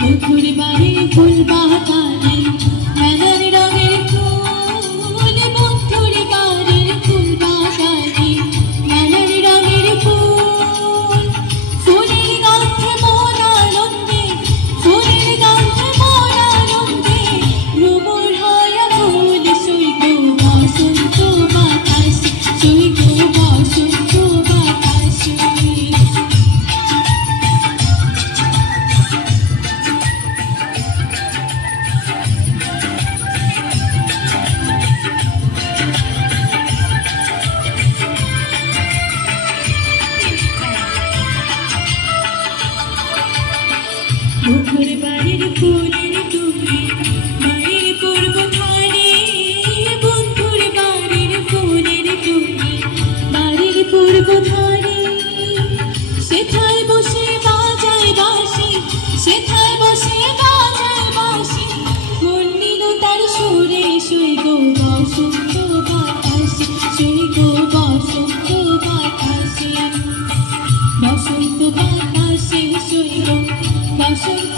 বন্ধুর বাড়ির ফুল বাগানে নানান রঙের ফুল, বন্ধুর বাড়ির ফুল বাগানে নানান রঙের ফুল, ফুলের গন্ধে মন আনন্দে, ফুলের গন্ধে মন আনন্দে ভ্রমর হয় ফুল, সৈক বসন্ত বাতাসে, সৈক বসন্ত বাতাসে। বন্ধুর বাড়ির ফুলের টুকরি বাড়ির পূর্ব ধারে, বন্ধুর বাড়ির ফুলের টুকরি বাড়ির পূর্ব ধারে, সেথায় বসে বাজায় বাঁশি, সেথায় বসে বাজায় বাঁশি, মন নিল তার সুরে, সৈক বসন্ত বাতাসে, সৈক বসন্ত বাতাসে, বসন্ত বাতাসে, সৈক বসন্ত।